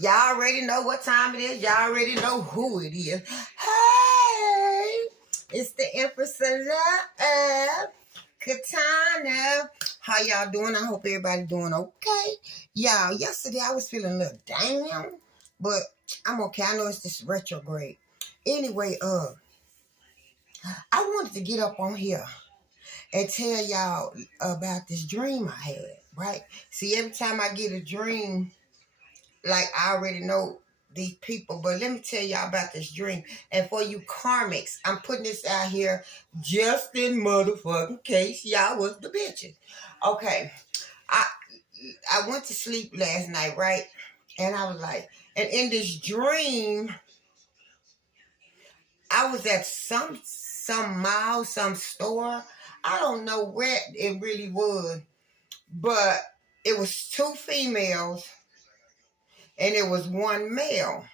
Y'all already know what time it is. Y'all already know who it is. Hey, it's the Empress of Love, Katana. How y'all doing? I hope everybody doing okay. Y'all, yesterday I was feeling a little down, but I'm okay. I know it's this retrograde. Anyway, I wanted to get up on here and tell y'all about this dream I had, right? See, every time I get a dream, like I already know these people, but let me tell y'all about this dream. And for you karmics, I'm putting this out here just in motherfucking case y'all was the bitches. Okay, I went to sleep last night, right? And I was like, and in this dream, I was at some mall, some store. I don't know where it really was, but it was two females and it was one male.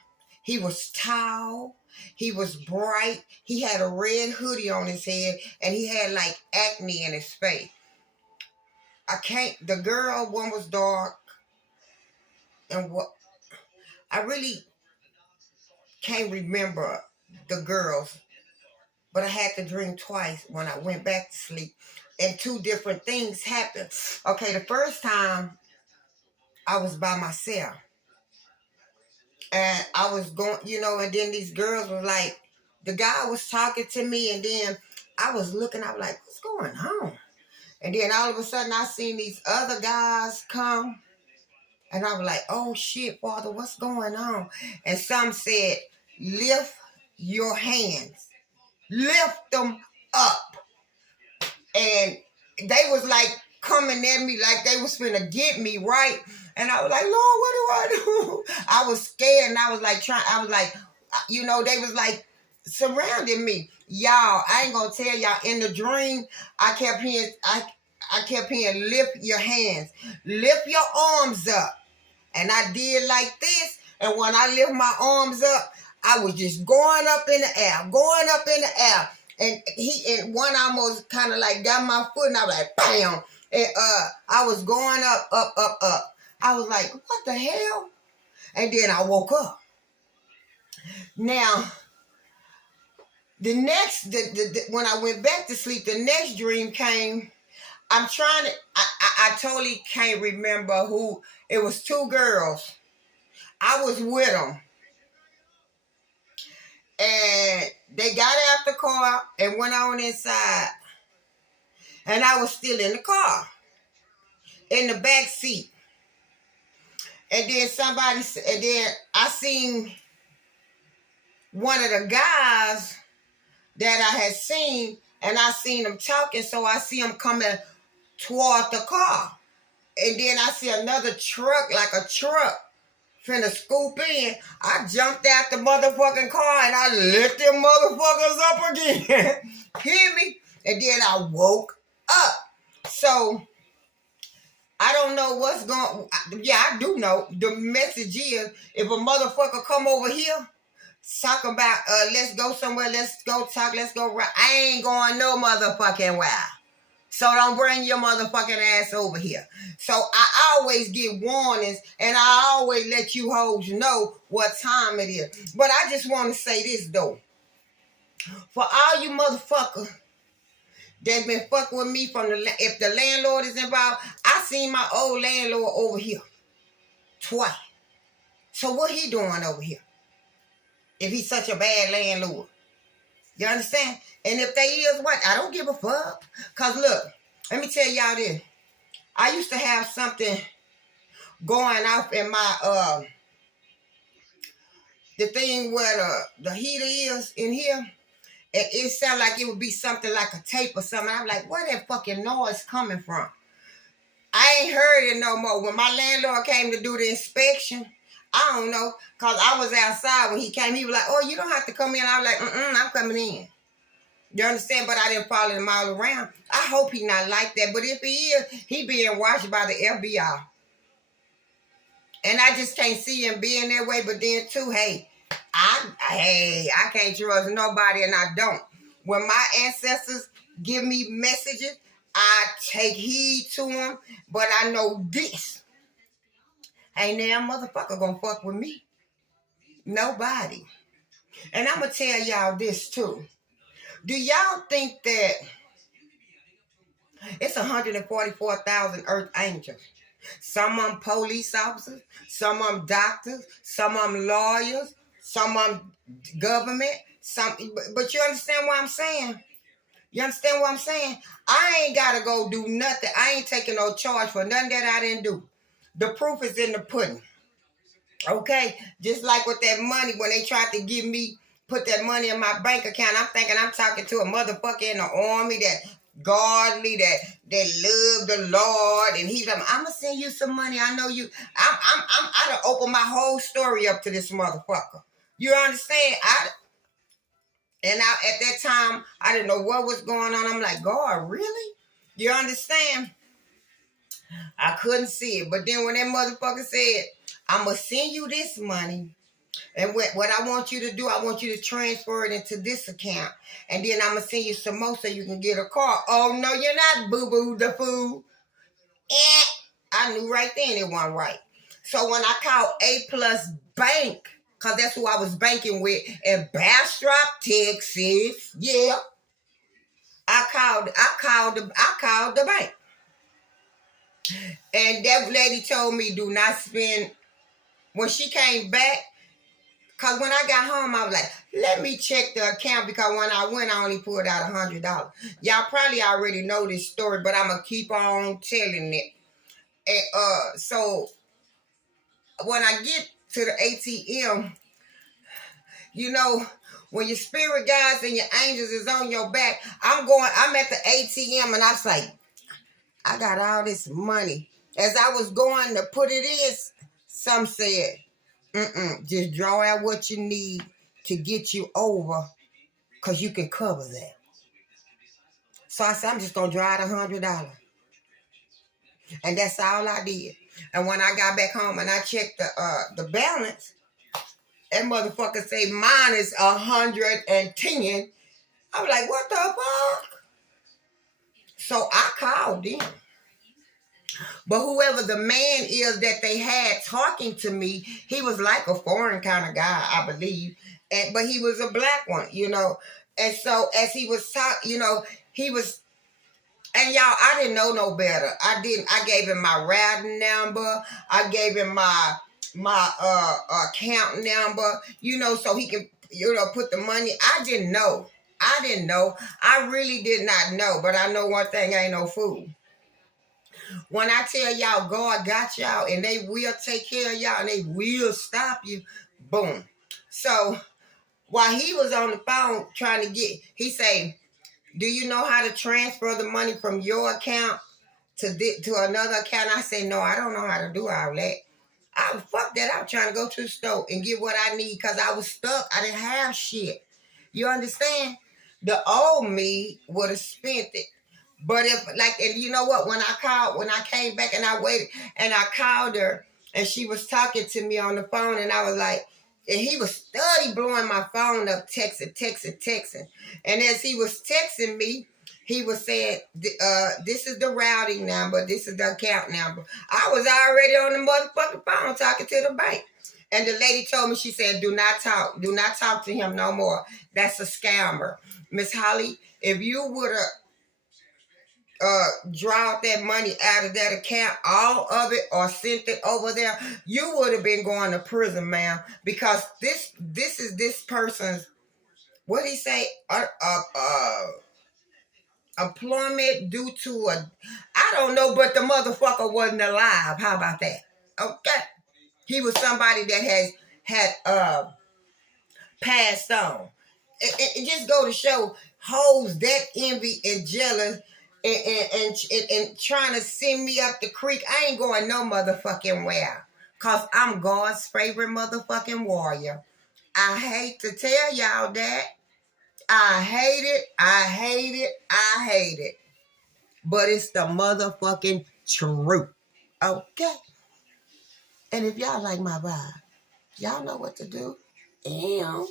He was tall. He was bright. He had a red hoodie on his head, and he had like acne in his face. The girl, one was dark, and what I really can't remember the girls, but I had to dream twice when I went back to sleep, and two different things happened. Okay, the first time I was by myself. And I was going, and then these girls were like, the guy was talking to me, and then I was looking, I was like, what's going on? And then all of a sudden I seen these other guys come, and I was like, oh shit, Father, what's going on? And some said, lift your hands. Lift them up. And they was like coming at me like they was finna get me, right? And I was like, Lord, what do I do? I was scared, and I was like they was like surrounding me. Y'all, I ain't gonna tell y'all, in the dream, I kept hearing, lift your hands, lift your arms up. And I did like this, and when I lift my arms up, I was just going up in the air. And one almost kind of like got my foot, and I was like, bam. And I was going up. I was like, what the hell? And then I woke up. Now, when I went back to sleep, the next dream came. I totally can't remember who. It was two girls. I was with them. And they got out the car and went on inside. And I was still in the car, in the back seat. And then I seen one of the guys that I had seen, and I seen him talking, so I see him coming toward the car. And then I see another truck, like a truck, finna scoop in. I jumped out the motherfucking car, and I lit them motherfuckers up again. Hear me? And then I woke up. So I don't know what's going. Yeah, I do know. The message is, if a motherfucker come over here, talk about, let's go somewhere, let's go talk, let's go ride, I ain't going no motherfucking while. So don't bring your motherfucking ass over here. So I always get warnings, and I always let you hoes know what time it is. But I just want to say this, though. For all you motherfuckers that's been fucking with me if the landlord is involved, I seen my old landlord over here twice. So what he doing over here? If he's such a bad landlord. You understand? And if they is what, I don't give a fuck. Because look, let me tell y'all this. I used to have something going off in my, the thing where the heater is in here. It sounded like it would be something like a tape or something. I'm like, where that fucking noise coming from? I ain't heard it no more. When my landlord came to do the inspection, I don't know, because I was outside when he came. He was like, oh, you don't have to come in. I was like, I'm coming in. You understand? But I didn't follow him all around. I hope he not like that. But if he is, he being watched by the FBI. And I just can't see him being that way. But then, too, I can't trust nobody, and I don't. When my ancestors give me messages, I take heed to them. But I know this. Ain't damn motherfucker gonna fuck with me. Nobody. And I'm gonna tell y'all this too. Do y'all think that it's 144,000 earth angels? Some of them police officers, some of them doctors, some of them lawyers, some of them government, but you understand what I'm saying? You understand what I'm saying? I ain't gotta go do nothing. I ain't taking no charge for nothing that I didn't do. The proof is in the pudding. Okay? Just like with that money, when they tried to give me, put that money in my bank account, I'm thinking I'm talking to a motherfucker in the army that godly, that love the Lord, and he's like, I'm gonna send you some money. I know you. I done opened my whole story up to this motherfucker. You understand? At that time, I didn't know what was going on. I'm like, God, really? You understand? I couldn't see it. But then when that motherfucker said, I'm going to send you this money, and what I want you to do, I want you to transfer it into this account, and then I'm going to send you some more so you can get a car. Oh, no, you're not, boo-boo the fool. I knew right then it wasn't right. So when I called A+ Bank, because that's who I was banking with in Bastrop, Texas. Yeah. I called the bank. And that lady told me do not spend. When she came back, because when I got home, I was like, let me check the account, because when I went, I only pulled out $100. Y'all probably already know this story, but I'm going to keep on telling it. And so when I get to the ATM, you know, when your spirit guides and your angels is on your back, I'm at the ATM, and I was like, I got all this money. As I was going to put it in, some said, just draw out what you need to get you over, because you can cover that. So I said, I'm just going to draw out $100. And that's all I did. And when I got back home and I checked the balance, that motherfucker say minus 110. I was like, what the fuck? So I called them. But whoever the man is that they had talking to me, he was like a foreign kind of guy, I believe. But he was a black one, you know. And so as he was talking, you know, he was, and y'all, I didn't know no better. I gave him my routing number. I gave him my account number, you know, so he can, you know, put the money. I didn't know. I really did not know. But I know one thing, I ain't no fool. When I tell y'all God got y'all and they will take care of y'all and they will stop you, boom. So while he was on the phone trying to he say, do you know how to transfer the money from your account to another account? I say, no, I don't know how to do all that. I was fuck that. I was trying to go to the store and get what I need because I was stuck. I didn't have shit. You understand? The old me would have spent it. But and you know what? When I came back and I waited and I called her and she was talking to me on the phone and I was like, and he was steady blowing my phone up, texting. And as he was texting me, he was saying, this is the routing number, this is the account number. I was already on the motherfucking phone talking to the bank. And the lady told me, she said, do not talk to him no more. That's a scammer. Miss Holly, if you would have draw that money out of that account, all of it, or sent it over there, you would have been going to prison, ma'am, because this is this person's, what he say, employment due to I don't know, but the motherfucker wasn't alive. How about that? Okay, he was somebody that had passed on. It just go to show hoes that envy and jealous and trying to send me up the creek. I ain't going no motherfucking where. Because I'm God's favorite motherfucking warrior. I hate to tell y'all that. I hate it. But it's the motherfucking truth. Okay? And if y'all like my vibe, y'all know what to do. Damn.